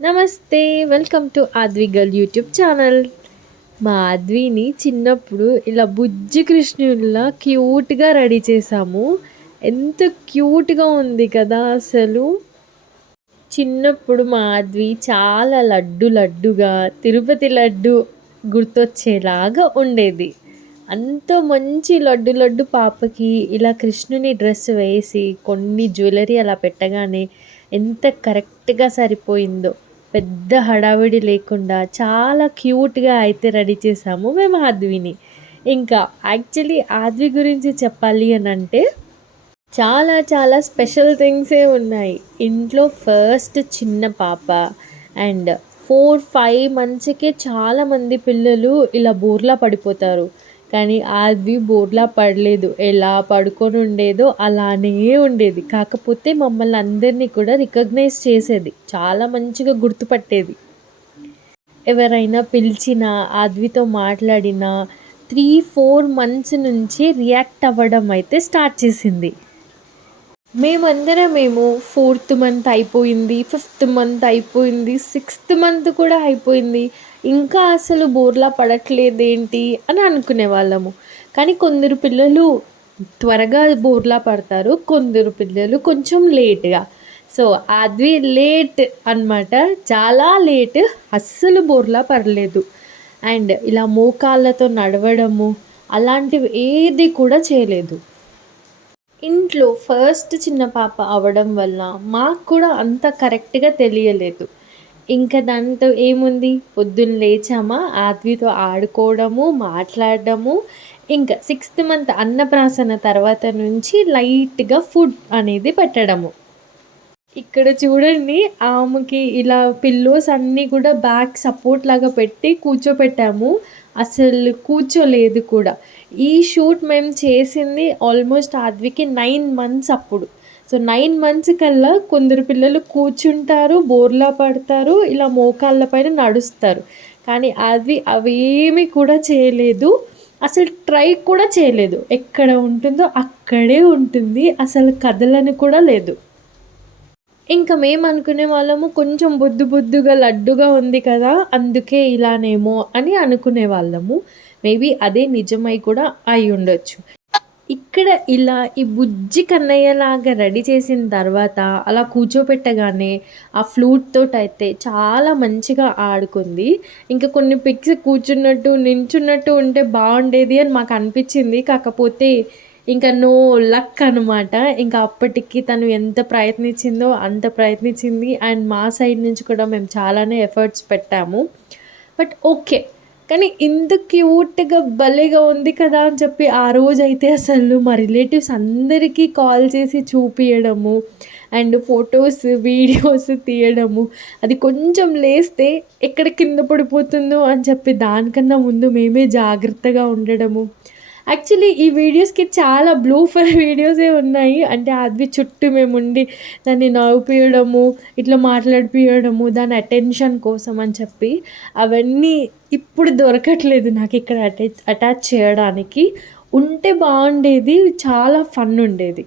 నమస్తే! Welcome to Aadvi girl YouTube channel. మా ఆద్విని చిన్నప్పుడు ఇలా బుజ్జి కృష్ణుడిలా క్యూట్‌గా రెడీ చేశాము. ఎంత క్యూట్‌గా ఉంది కదా అసలు. చిన్నప్పుడు మా ఆద్వి చాలా లడ్డుగా తిరుపతి లడ్డు గుర్తొచ్చేలాగా ఉండేది. అంత మంచి లడ్డు పాపకి ఇలా కృష్ణుని డ్రెస్ వేసి కొన్ని జ్యువెలరీ అలా పెట్టగానే ఎంత కరెక్ట్‌గా సరిపోయిందో. పెద్ద హడావిడి లేకుండా చాలా క్యూట్‌గా అయితే రెడీ చేశాము మేము ఆద్విని. ఇంకా యాక్చువల్లీ ఆద్వి గురించి చెప్పాలి అనంటే చాలా స్పెషల్ థింగ్సే ఉన్నాయి. ఇంట్లో ఫస్ట్ చిన్న పాప అండ్ 4, 5 మంత్స్‌కే చాలామంది పిల్లలు ఇలా బోర్లా పడిపోతారు. కానీ ఆద్వి బోర్లా పడలేదు. ఎలా పడుకొని ఉండేదో అలానే ఉండేది. కాకపోతే మమ్మల్ని అందరిని కూడా రికగ్నైజ్ చేసేది. చాలా మంచిగా గుర్తుపట్టేది. ఎవరైనా పిలిచినా, ఆద్వితో మాట్లాడినా 3, 4 మంత్స్ నుంచి రియాక్ట్ అవ్వడం అయితే స్టార్ట్ చేసింది. మేమందరమేమో ఫోర్త్ మంత్ అయిపోయింది, ఫిఫ్త్ మంత్ అయిపోయింది, సిక్స్త్ మంత్ కూడా అయిపోయింది. ఇంకా అసలు బోర్లా పడట్లేదేంటి అని అనుకునేవాళ్ళము. కానీ కొందరు పిల్లలు త్వరగా బోర్లా పడతారు. కొందరు పిల్లలు కొంచెం లేట్‌గా. సో, అది లేట్ అనమాట. చాలా లేట్. అస్సలు బోర్లా పడలేదు. అండ్ ఇలా మోకాళ్ళతో నడవడము అలాంటివి ఏది కూడా చేయలేదు. ఇంట్లో ఫస్ట్ చిన్న పాప అవ్వడం వల్ల మాకు కూడా అంత కరెక్ట్‌గా తెలియలేదు. ఇంకా దాంతో ఏముంది పొద్దున్న లేచామా, ఆద్వితో ఆడుకోవడము, మాట్లాడడము, ఇంకా సిక్స్త్ మంత్ అన్నప్రాసన తర్వాత నుంచి లైట్‌గా ఫుడ్ అనేది పెట్టడము. ఇక్కడ చూడండి ఆమెకి ఇలా పిల్లోస్ అన్నీ కూడా బ్యాక్ సపోర్ట్ లాగా పెట్టి కూర్చోపెట్టాము. అసలు కూర్చోలేదు కూడా. ఈ షూట్ మేము చేసింది ఆల్మోస్ట్ ఆద్వికి 9 మంత్స్ అప్పుడు. సో, 9 మంత్స్ కల్లా కొందరు పిల్లలు కూర్చుంటారు, బోర్లా పడతారు, ఇలా మోకాళ్ళ పైన నడుస్తారు. కానీ ఆద్వి అవేమి కూడా చేయలేదు. అసలు ట్రై కూడా చేయలేదు. ఎక్కడ ఉంటుందో అక్కడే ఉంటుంది. అసలు కదలని కూడా లేదు. ఇంక మేమనుకునే వాళ్ళము కొంచెం బొద్దుగా లడ్డుగా ఉంది కదా! అందుకే ఇలానేమో అని అనుకునేవాళ్ళము. మేబీ అదే నిజమై కూడా అయ్యుండొచ్చు. ఇక్కడ ఇలా ఈ బుజ్జి కన్నయ్యలాగా రెడీ చేసిన తర్వాత అలా కూర్చోపెట్టగానే ఆ ఫ్లూట్ తోటయితే చాలా మంచిగా ఆడుకుంది. ఇంకా కొన్ని పిక్స్ కూర్చున్నట్టు, నించున్నట్టు ఉంటే బావుండేది అని మాకనిపిచ్చింది. కాకపోతే ఇంక నో లక్ అనమాట. ఇంకా అప్పటికి తను ఎంత ప్రయత్నించిందో అంత ప్రయత్నించింది. అండ్ మా సైడ్ నుంచి కూడా మేము చాలానే ఎఫర్ట్స్ పెట్టాము. But okay. కానీ ఇంత క్యూట్‌గా భలేగా ఉంది కదా అని చెప్పి ఆ రోజైతే అసలు మా రిలేటివ్స్ అందరికీ కాల్ చేసి చూపియడము అండ్ ఫోటోస్, వీడియోస్ తీయడము. అది కొంచెం లేస్తే ఎక్కడ కింద పడిపోతుందో అని చెప్పి దానికన్నా ముందు మేమే జాగ్రత్తగా ఉండడము. యాక్చువల్లీ ఈ వీడియోస్‌కి చాలా బ్లూఫర్ వీడియోసే ఉన్నాయి. అంటే అవి చుట్టూ మేముండి దాన్ని నవ్విపియడము, ఇట్లా మాట్లాడిపియడము, దాని అటెన్షన్ కోసం అని చెప్పి అవన్నీ ఇప్పుడు దొరకట్లేదు నాకిక్కడ అటాచ్ చేయడానికి. ఉంటే బావుండేది. చాలా ఫన్ ఉండేది.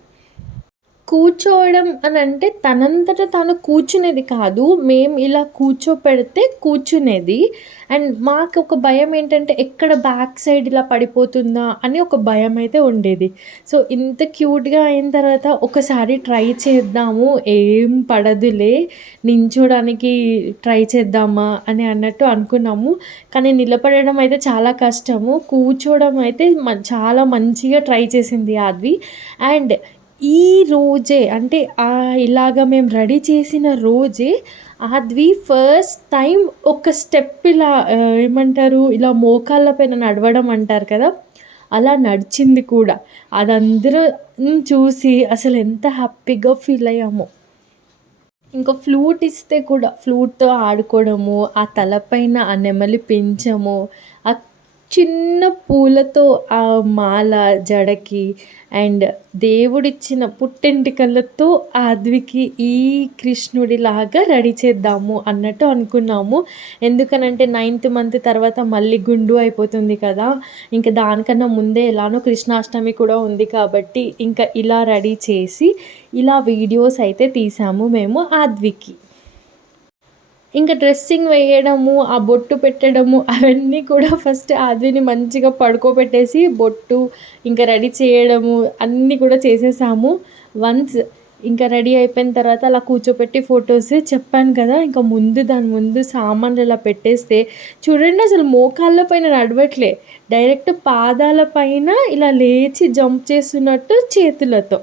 కూర్చోవడం అనంటే తనంతట తాను కూర్చునేది కాదు. మేము ఇలా కూర్చోపెడితే కూర్చునేది. అండ్ మాకొక భయమేంటంటే ఎక్కడ బ్యాక్ సైడ్ ఇలా పడిపోతుందా అని ఒక భయమైతే ఉండేది. సో, ఇంత క్యూట్‌గా అయిన తర్వాత ఒకసారి ట్రై చేద్దాము. ఏం పడదులే నించోడానికి ట్రై చేద్దామా అని అన్నట్టు అనుకున్నాము. కానీ నిలబడడం అయితే చాలా కష్టము. కూర్చోవడం అయితే చాలా మంచిగా ట్రై చేసింది ఆద్వి. అండ్ ఈ రోజే అంటే ఇలాగ మేము రెడీ చేసిన రోజే ఆద్వి ఫస్ట్ టైం ఒక స్టెప్ ఇలా ఏమంటారు ఇలా మోకాళ్ళ పైన నడవడం అంటారు కదా! అలా నడిచింది కూడా. అదందరం చూసి అసలు ఎంత హ్యాపీగా ఫీల్ అయ్యామో. ఇంకా ఫ్లూట్ ఇస్తే కూడా ఫ్లూట్‌తో ఆడుకోవడము, ఆ తలపైన ఆ నెమలి పించము, ఆ చిన్న పూలతో ఆ మాల జడకి అండ్ దేవుడిచ్చిన పుట్టెంటికలతో ఆద్వికి ఈ కృష్ణుడిలాగా రెడీ చేద్దాము అన్నట్టు అనుకున్నాము. ఎందుకనంటే 9థ్ మంత్ తర్వాత మళ్ళీ గుండు అయిపోతుంది కదా! ఇంక దానికన్నా ముందే ఎలానో కృష్ణాష్టమి కూడా ఉంది కాబట్టి ఇంకా ఇలా రెడీ చేసి ఇలా వీడియోస్ అయితే తీసాము మేము ఆద్వికి. ఇంకా డ్రెస్సింగ్ వేయడము, ఆ బొట్టు పెట్టడము అవన్నీ కూడా ఫస్ట్ ఆద్విని మంచిగా పడుకోబెట్టేసి బొట్టు ఇంకా రెడీ చేయడము అన్నీ కూడా చేసేసాము. వన్స్ ఇంకా రెడీ అయిపోయిన తర్వాత అలా కూర్చోపెట్టి ఫొటోస్ చెప్పాను కదా! ఇంకా దాని ముందు సామాన్లు ఇలా పెట్టేస్తే చూడండి అసలు మోకాళ్ళ పైన నడవట్లే. డైరెక్ట్ పాదాల పైన ఇలా లేచి జంప్ చేస్తున్నట్టు చేతులతో.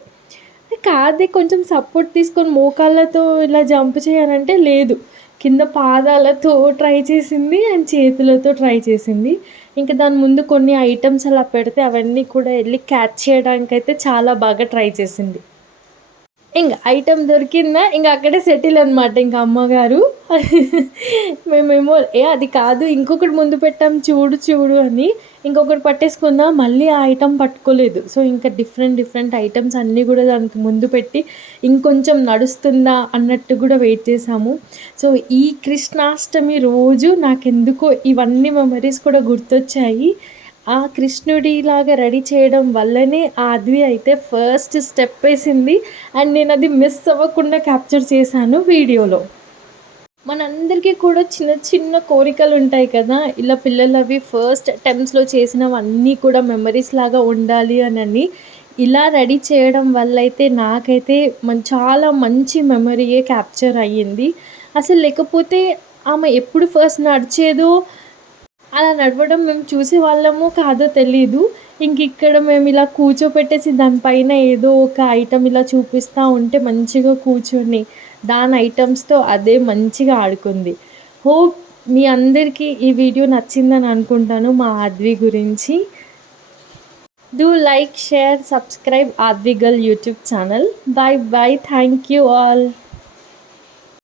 కాదే కొంచెం సపోర్ట్ తీసుకొని మోకాళ్ళతో ఇలా జంప్ చేయాలంటే లేదు. కింద పాదాలతో ట్రై చేసింది అండ్ చేతులతో ట్రై చేసింది. ఇంక దాని ముందు కొన్ని ఐటెమ్స్ అలా పెడితే అవన్నీ కూడా ఎళ్లి క్యాచ్ చేయడానికైతే చాలా బాగా ట్రై చేసింది. ఇంక ఐటెమ్ దొరికిందా ఇంక అక్కడే సెటిల్ అనమాట ఇంక అమ్మగారు. మేమేమో అది కాదు ఇంకొకటి ముందు పెట్టాం చూడు చూడు అని ఇంకొకటి పట్టేసుకుందాం మళ్ళీ ఆ ఐటెమ్ పట్టుకోలేదు. సో ఇంకా డిఫరెంట్ ఐటెమ్స్ అన్నీ కూడా దానికి ముందు పెట్టి ఇంకొంచెం నడుస్తుందా అన్నట్టు కూడా వెయిట్ చేసాము. సో ఈ కృష్ణాష్టమి రోజు నాకెందుకో ఇవన్నీ మెమరీస్ కూడా గుర్తొచ్చాయి. ఆ కృష్ణుడిలాగా రెడీ చేయడం వల్లనే ఆద్వి అయితే ఫస్ట్ స్టెప్ వేసింది. అండ్ నేను అది మిస్ అవ్వకుండా క్యాప్చర్ చేశాను వీడియోలో. మనందరికీ కూడా చిన్న చిన్న కోరికలు ఉంటాయి కదా! ఇలా పిల్లలు అవి ఫస్ట్ అటెంప్ట్స్‌లో చేసినవన్నీ కూడా మెమరీస్ లాగా ఉండాలి అనని. ఇలా రెడీ చేయడం వల్లయితే నాకైతే చాలా మంచి మెమరీయే క్యాప్చర్ అయ్యింది. అసలు లేకపోతే ఆమె ఎప్పుడు ఫస్ట్ నడిచేదో అలా నడవడం మేము చూసేవాళ్ళమో కాదో తెలీదు. ఇక్కడ మేము ఇలా కూర్చోపెట్టేసి దానిపైన ఏదో ఒక ఐటెమ్ ఇలా చూపిస్తా ఉంటే మంచిగా కూర్చొని దాని ఐటెమ్స్‌తో అదే మంచిగా ఆడుకుంది. హోప్ మీ అందరికీ ఈ వీడియో నచ్చిందని అనుకుంటాను మా ఆద్వి గురించి. Do like, share, subscribe Aadvi girl YouTube channel. By by. Thank you all.